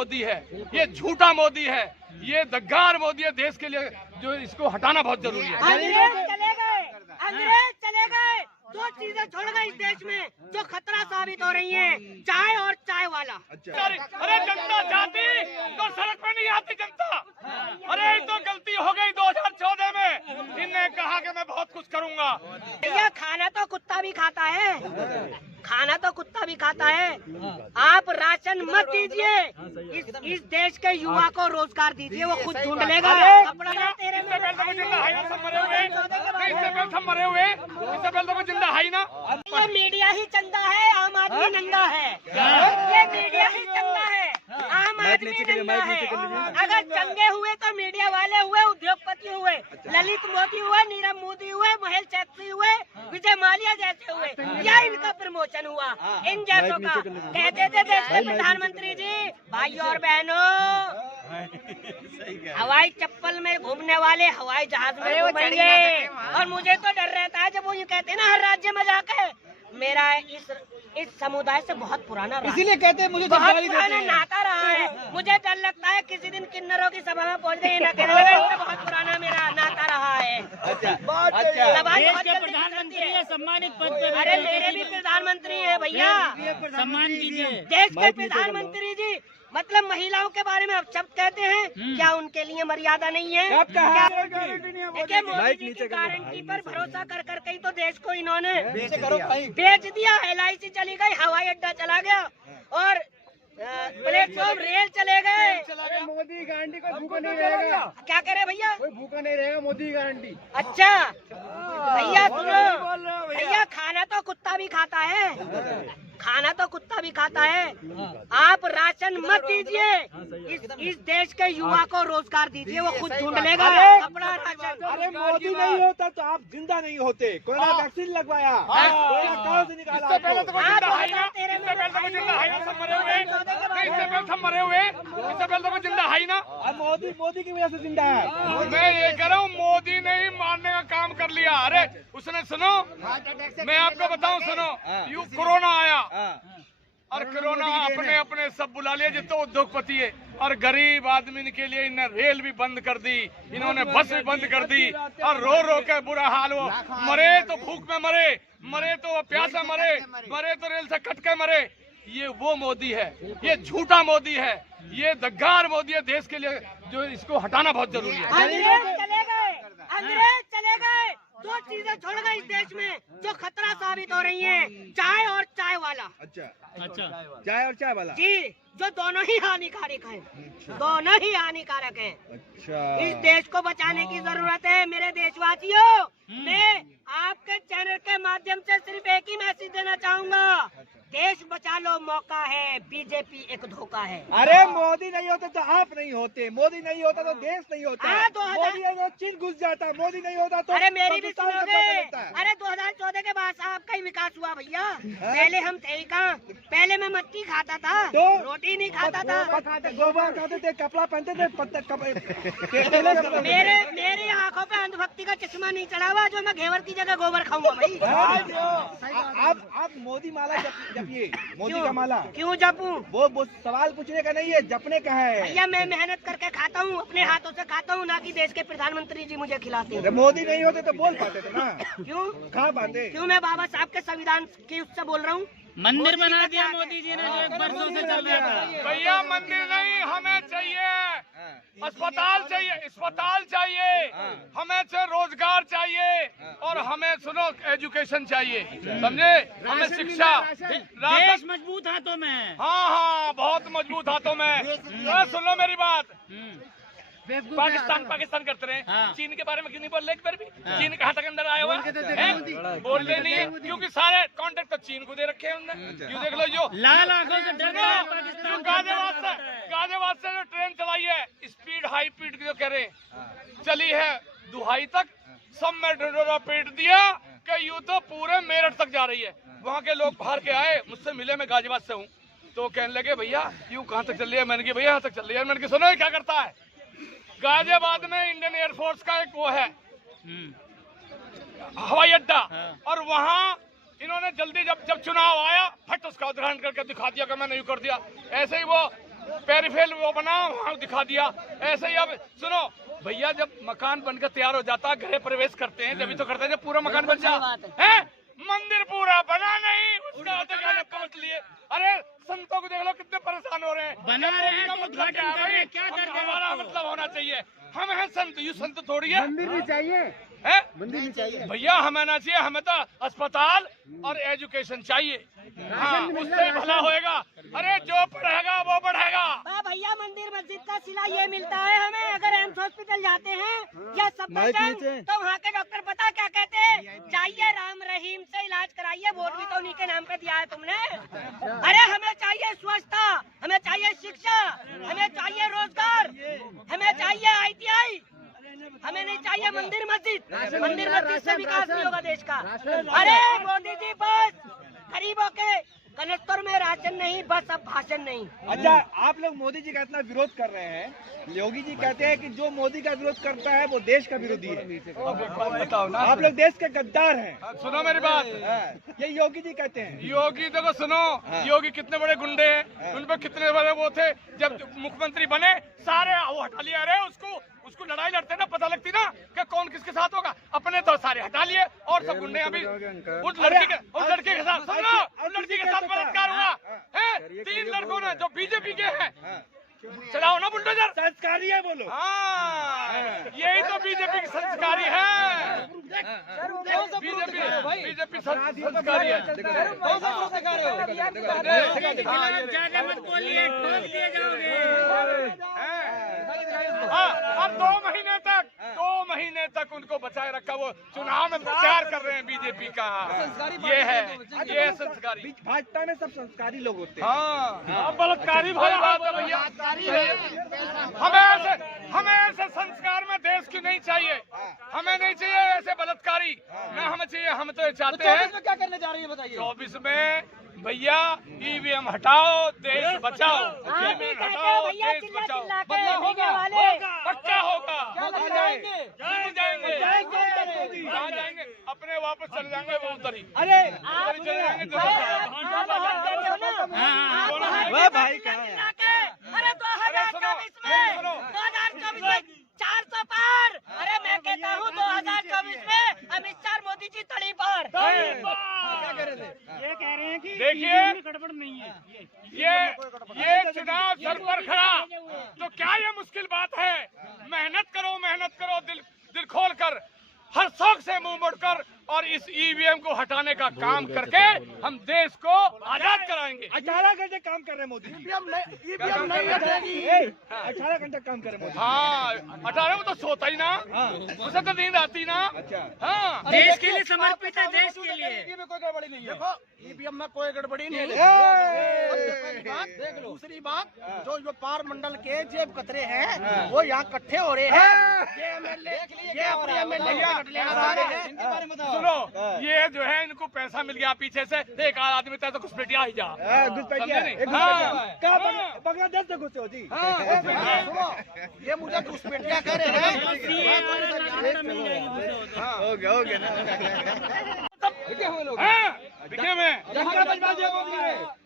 मोदी है, ये झूठा मोदी है, ये दग्गार मोदी है। देश के लिए जो इसको हटाना बहुत जरूरी है। अंग्रेज चले गए, अंग्रेज चले गए। दो चीजें छोड़ गए इस देश में जो खतरा साबित हो रही हैं, चाय और चाय वाला। अरे जनता चाहती तो सड़क पर नहीं आती जनता। अरे तो गलती हो गई 2014 में, इनने कहा कि मैं बहुत कुछ करूंगा। भैया खाना तो कुत्ता भी खाता है, खाना तो कुत्ता भी खाता है। आप राशन मत दीजिए, इस देश के युवा को रोजगार दीजिए, वो खुद ढूंढ लेगा। कपड़ा तेरे में ये मीडिया ही चंदा है, आम आदमी नंगा है। ये मीडिया ही चंदा है, आम आदमी नंगा है। अगर चंगे हुए तो मीडिया वाले हुए, उद्योगपति हुए, ललित मोदी हुए, नीरव मोदी हुए, महेश चौधरी हुए, विजय माल्या जैसे हुए, या इनका प्रमोशन हुआ इन जैसों का। कहते थे देश के प्रधानमंत्री जी, भाइयों और बहनों, हवाई चप्पल में घूमने वाले हवाई जहाज में घूमेंगे। और मुझे तो डर रहता है जब वो ये कहते हैं ना हर राज्य में जाके। मेरा इस समुदाय से बहुत पुराना रहा, इसीलिए कहते हैं मुझे बहुत पुराना नाता रहा है। मुझे डर लगता है किसी दिन किन्नरों की सभा में पहुंच गए ना कहने लगे, इससे बहुत पुराना मेरा नाता रहा है। देश के प्रधानमंत्री है, सम्मानित पद पे। अरे मेरे भी प्रधानमंत्री है भैया, सम्मान कीजिए। देश के प्रधानमंत्री जी। मतलब महिलाओं के बारे में आप शब्द कहते हैं, क्या उनके लिए मर्यादा नहीं है? देखिए मोदी जी की गारंटी पर भरोसा कर कर के ही तो देश को इन्होंने बेच दिया। LIC चली गई, हवाई अड्डा चला गया और प्लेटफॉर्म रेल चले गए। मोदी गारंटी कोई भूखा नहीं रहेगा। क्या कह रहे भैया? कोई भूखा नहीं रहेगा, मोदी गारंटी। अच्छा भैया सुनो, भैया खाना तो कुत्ता भी खाता है, खाना तो कुत्ता भी खाता है। आप राशन मत दीजिए, इस देश के युवा को रोजगार दीजिए, वो खुद ढूंढ लेगा। कपड़ा राशन। अरे मोदी नहीं होता तो आप जिंदा नहीं होते। कोरोना वैक्सीन लगवाया, कोरोना कहाँ से निकाला? इससे पहले तो जिंदा है ही ना, इससे पहले तो जिंदा है ना, सब मरे हुए। इससे पहले सब मरे हुए, इससे पहले तो जिंदा है ही ना। मोदी की वजह से जिंदा है। मैं ये कह रहा हूँ, मोदी ने ही मारने का काम कर लिया। अरे उसने सुनो, मैं आपको बताऊं, सुनो, यू कोरोना आया और कोरोना अपने अपने सब बुला लिया जितने उद्योगपति है, और गरीब आदमी के लिए इन्हें रेल भी बंद कर दी, इन्होंने बस भी बंद कर दी, और रो रो के बुरा हाल हो। मरे तो भूख में मरे, मरे तो प्यासा मरे, मरे तो रेल से कट के मरे। ये वो मोदी है, ये झूठा मोदी है, ये दग्गार मोदी है। देश के लिए जो इसको हटाना बहुत जरूरी है। अंग्रेज चले गए, अंग्रेज चले गए। दो चीजें छोड़ गए इस देश में जो खतरा साबित हो रही हैं, चाय और चाय वाला। अच्छा, चाय और चाय वाला जी, जो दोनों ही हानिकारक हैं, दोनों ही हानिकारक हैं। अच्छा, इस देश को बचाने की जरूरत है मेरे देशवासियों। मैं आपके चैनल के माध्यम से सिर्फ एक ही मैसेज देना चाहूंगा, देश बचा लो, मौका है, बीजेपी एक धोखा है। अरे मोदी नहीं होते तो आप नहीं होते, मोदी नहीं होता तो देश नहीं होता। मोदी है तो चीन घुस जाता, मोदी नहीं होता तो। अरे मेरी भी सुनोगे? अरे 2014 के बाद आपका ही विकास हुआ भैया। पहले हम थे ही कहाँ, पहले मैं मट्टी खाता था, रोटी नहीं खाता था, गोबर खाते थे, कपड़ा पहनते थे। मेरी आंखों पे अंधभक्ति का चश्मा नहीं चढ़ा हुआ जो मैं घेवर की जगह गोबर खाऊंगा भाई। आप मोदी माला जपिए, मोदी का माला क्यों जपूं? वो सवाल पूछने का नहीं है, जपने का है। भैया मैं मेहनत करके खाता हूँ, अपने हाथों से खाता हूँ, ना कि देश के प्रधानमंत्री जी मुझे खिलाते हैं। मोदी नहीं होते तो बोल पाते थे ना। क्यों कहाँ पाते? क्यों मैं बाबा साहब के संविधान की उससे बोल रहा हूँ। मंदिर बना दिया मोदी जी ने जो एक वर्षों से चल रहा था। भैया मंदिर नहीं, हमें चाहिए अस्पताल, चाहिए अस्पताल चाहिए, हमें से रोजगार चाहिए, और हमें सुनो एजुकेशन चाहिए, समझे? हमें शिक्षा। देश मजबूत हाथों में है। हाँ, बहुत मजबूत हाथों में। तो सुन लो मेरी बात, पाकिस्तान करते रहे। चीन के बारे में क्यों नहीं बोल रहे एक बार भी? चीन कहाँ तक अंदर आया हुआ है? बोलते नहीं है, क्योंकि सारे कॉन्ट्रैक्ट तो चीन को दे रखे हैं उन्होंने। यू देख लो, जो लाल आंखों से डर रहा है पाकिस्तान। गाजियाबाद से जो ट्रेन चलाई है, स्पीड हाई स्पीड जो कह रहे चली है दुहाई तक, सब में ढिंढोरा पीट दिया कि यूँ तो पूरे मेरठ तक जा रही है। वहाँ के लोग बाहर के आए, मुझसे मिले, मैं गाजियाबाद से हूँ, तो कहने लगे भैया यूँ कहाँ तक चल रही है? मैंने कहा भैया यहाँ तक चल रही है। मैंने कहा सुनो क्या करता है, गाजियाबाद में इंडियन एयरफोर्स का एक वो है हवाई अड्डा, और वहाँ इन्होंने जल्दी जब चुनाव आया फट उसका उद्घाटन करके दिखा दिया कि मैंने यूँ कर दिया। ऐसे ही वो पेरिफेल वो बना वहाँ दिखा दिया। ऐसे ही अब सुनो भैया, जब मकान बनकर तैयार हो जाता, गृह प्रवेश करते हैं, जब तो करते हैं जब पूरा मकान बन जाता है। मंदिर पूरा बना नहीं, उसका अधिकार पहुंच लिए। अरे संतों को देख लो कितने परेशान हो रहे हैं। बना रहे हैं तो मतलब क्या है, क्या दर्द है? हमारा मतलब होना चाहिए। हम हैं संत, यू संत थोड़ी है। मंदिर भी चाहिए, है मंदिर भी चाहिए भैया, हमें ना चाहिए, हमें तो अस्पताल और एजुकेशन चाहिए। हाँ, उससे भला होएगा। अरे जो पढ़ेगा वो बढ़ेगा। भैया मंदिर मस्जिद का सिला ये मिलता है हमें। अगर एम्स हॉस्पिटल जाते हैं या सफदरजंग, तो वहाँ के डॉक्टर पता क्या कहते हैं? चाहिए राम रहीम से इलाज कराइए, वोट भी तो उन्हीं के नाम पे दिया है तुमने। अरे हमें चाहिए स्वच्छता, हमें चाहिए शिक्षा, हमें चाहिए रोजगार, हमें चाहिए ITI, हमें नहीं चाहिए मंदिर मस्जिद। मंदिर मस्जिद से विकास नहीं होगा देश का। अरे मोदी जी बस गरीबों के कनेक्टर में राशन नहीं, बस अब भाषण नहीं। अच्छा, आप लोग मोदी जी का इतना विरोध कर रहे हैं। योगी जी कहते हैं कि जो मोदी का विरोध करता है वो देश का विरोधी है। अब एक बात बताओ ना, आप लोग देश के गद्दार हैं। सुनो मेरी बात। ये योगी जी कहते हैं। योगी देखो सुनो, योगी कितने बड़े गुंडे हैं, उन पर कितने बड़े वो थे। जब मुख्यमंत्री बने सारे वो हटा लिया। अरे उसको लड़ाई लड़ते ना, पता लगती ना कि कौन किसके साथ होगा। अपने तो सारे हटा लिए और सब गुंडे अभी उस लड़की के साथ, सुनो, उस लड़की के साथ बलात्कार हुआ है। 3 लड़कों ने जो बीजेपी के हैं। चलाओ ना बुलडोजर। संस्कारी है बोलो। हाँ, यही तो बीजेपी की संस्कारी है। बीजेपी संस्कारी है। ज्यादा मत बोलिए, ठोक दिए जाओगे। अब 2 महीने तक उनको बचाए रखा। वो चुनाव में प्रचार कर रहे हैं बीजेपी का। ये है संस्कारी। भाजपा में सब संस्कारी लोग होते हैं। हाँ, बलात्कारी भाई बात है भैया। हमें ऐसे संस्कार में देश की नहीं चाहिए। हमें नहीं चाहिए ऐसे बलात्कारी, ना हमें चाहिए। हम तो ये चाहते हैं। 24 में क्या करने जा रही है बताइए? 24 में भैया EVM हटाओ, देश बचाओ। EVM हटाओ, देश बचाओ। पक्का होगा। जाएंगे अपने वापस चले जाएंगे वो उधर ही। अरे चले जाएंगे। भाई कहाँ है? अरे 2024 में 400 पार। अरे मैं कहता हूँ 2024 में अमित शाह मोदी जी तड़ी पार। क्या कह रहे थे? ये कह रहे हैं कि देखिए, गड़बड़ नहीं है। ये चुनाव सर पर खड़ा, तो क्या ये मुश्किल बात है? मेहनत करो दिल खोल कर, हर शौक से मुंह मोड़कर, और इस EVM को हटाने का काम करके हम देश को आजाद कराएंगे। 18 घंटे काम कर रहे हैं मोदी जी। EVM नहीं हटेगी। 18 घंटे काम कर रहे हैं मोदी। हाँ, 18 में तो सोता ही ना, उसे तो नींद आती ना। अच्छा, हाँ, देश के लिए समर्पित है, देश के लिए। में कोई गड़बड़ी नहीं है। देखो EVM में कोई गड़बड़ी नहीं है। देख लो। दूसरी बात, जो पार मंडल के जेब कतरे हैं वो यहाँ इकट्ठे हो रहे हैं। ये MLA इनके बारे में बताओ। सुनो, ये जो है इनको पैसा मिल गया पीछे से, एक आदमी तक तो कुछ पेटिया ही जा। घुसपैठिया समझे नहीं? क्या हाँ। बांग्लादेश से घुसे हो जी? सुनो, ये मुझे घुसपैठिया कह रहे हैं। हो गया ना। दिखे में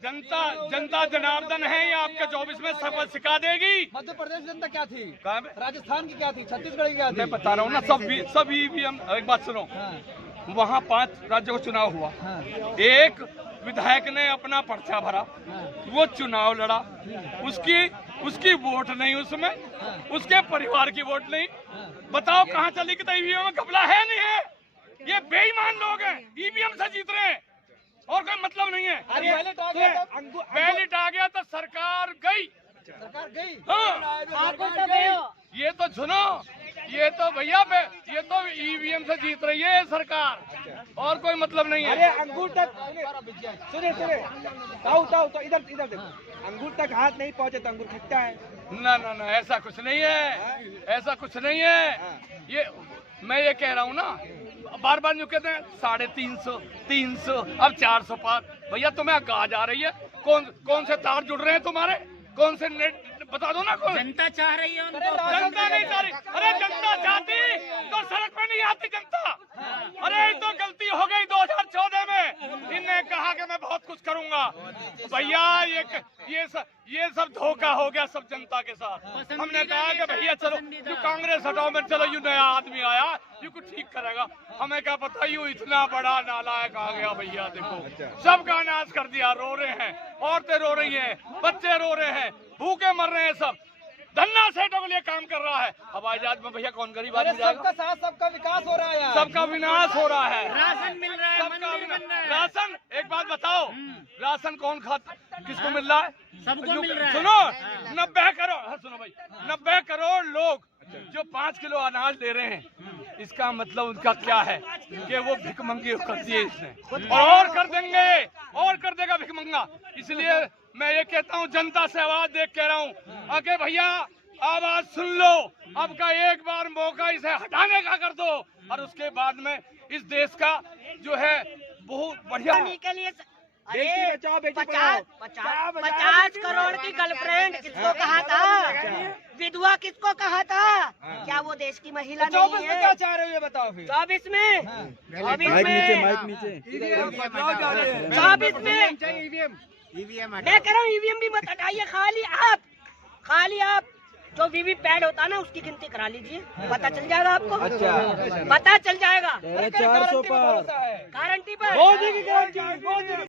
जनता जनार्दन है। ये आपके 24 में शपथ सिखा देगी। मध्य प्रदेश जनता क्या थी? कहाँ में? राजस्थान की क्या थी? छत्तीसगढ़ की क्या थी? मैं बता रहा हूँ ना, सब EVM। एक बात सुनो, वहाँ 5 राज्यों का चुनाव हुआ। एक विधायक ने अपना पर्चा भरा, वो चुनाव लड़ा, उसकी वोट नहीं, उसमें उसके परिवार की वोट नहीं। बताओ कहाँ चली कि EVM में घपला है नहीं है? ये बेईमान लोग हैं, EVM से जीत रहे हैं और कोई मतलब नहीं है। बैलेट आ गया तो सरकार गई। हाँ, ये तो सुनो, ये तो भैया ये तो EVM से जीत रही है सरकार, और कोई मतलब नहीं है। अरे अंगूर तक सुने तो इधर देखो, अंगूर तक हाथ नहीं पहुँचे तो अंगूर खट्टा है। ना, ऐसा कुछ नहीं है, ऐसा कुछ नहीं है। ये मैं ये कह रहा हूँ ना, बार जो कहते हैं 350, 300, अब 400 पार। भैया तुम्हें गाज आ रही है? कौन से तार जुड़ रहे हैं तुम्हारे? कौन से नेट बता दो ना कोई। जनता चाह रही है उनको। जनता नहीं चाह रही। अरे जनता चाहती तो सड़क पे नहीं आती जनता। अरे ये तो गलती हो गई 2014 में। इनने कहा कि मैं बहुत कुछ करूंगा। भैया ये सब धोखा हो गया सब जनता के साथ। हमने कहा कि भैया चलो जो कांग्रेस हटाओ में, चलो यू नया आदमी आया यू कुछ ठीक करेगा। हमें क्या पता यू इतना बड़ा नालायक आ गया भैया। देखो सबका नाश कर दिया। रो रहे हैं, औरतें रो रही हैं, बच्चे रो रहे हैं, भूखे मर रहे हैं सब। धन्ना सेठों के लिए काम कर रहा है। हवाई जहाज में भैया कौन गरीब आदमी जाएगा? सबका साथ सबका विकास हो रहा है यार। सबका विनाश हो रहा है। राशन मिल रहा है, मंदिर बन रहा है। राशन एक बात बताओ, राशन कौन खाता, किसको मिल रहा है? सबको मिल रहा है। सुनो 90 करोड़, सुनो भाई 90 करोड़ लोग जो 5 किलो अनाज दे रहे हैं, इसका मतलब उनका क्या है कि वो भिखमंगी कर दिए इसने, और कर देंगे, और कर देगा भिखमंगा। इसलिए मैं ये कहता हूँ जनता से आवाज देख कह रहा हूँ, आगे भैया आवाज सुन लो। अब का एक बार मौका इसे हटाने का कर दो, और उसके बाद में इस देश का जो है बहुत बढ़िया के लिए बेटी बचाओ, बेटी पढ़ाओ। 50 करोड़ की गर्लफ्रेंड किसको कहा था? विधवा किसको कहा था? क्या वो देश की महिला नहीं 24 में है? क्या चाह रहे हो ये बताओ फिर। 24 में 24 में मैं कह रहा हूँ ईवीएम भी मत हटाइए, खाली आप जो वीवीपैट होता है ना उसकी गिनती करा लीजिए, पता चल जाएगा आपको। अच्छा पता चल जाएगा 400 पर गारंटी पर। मोदी की गारंटी।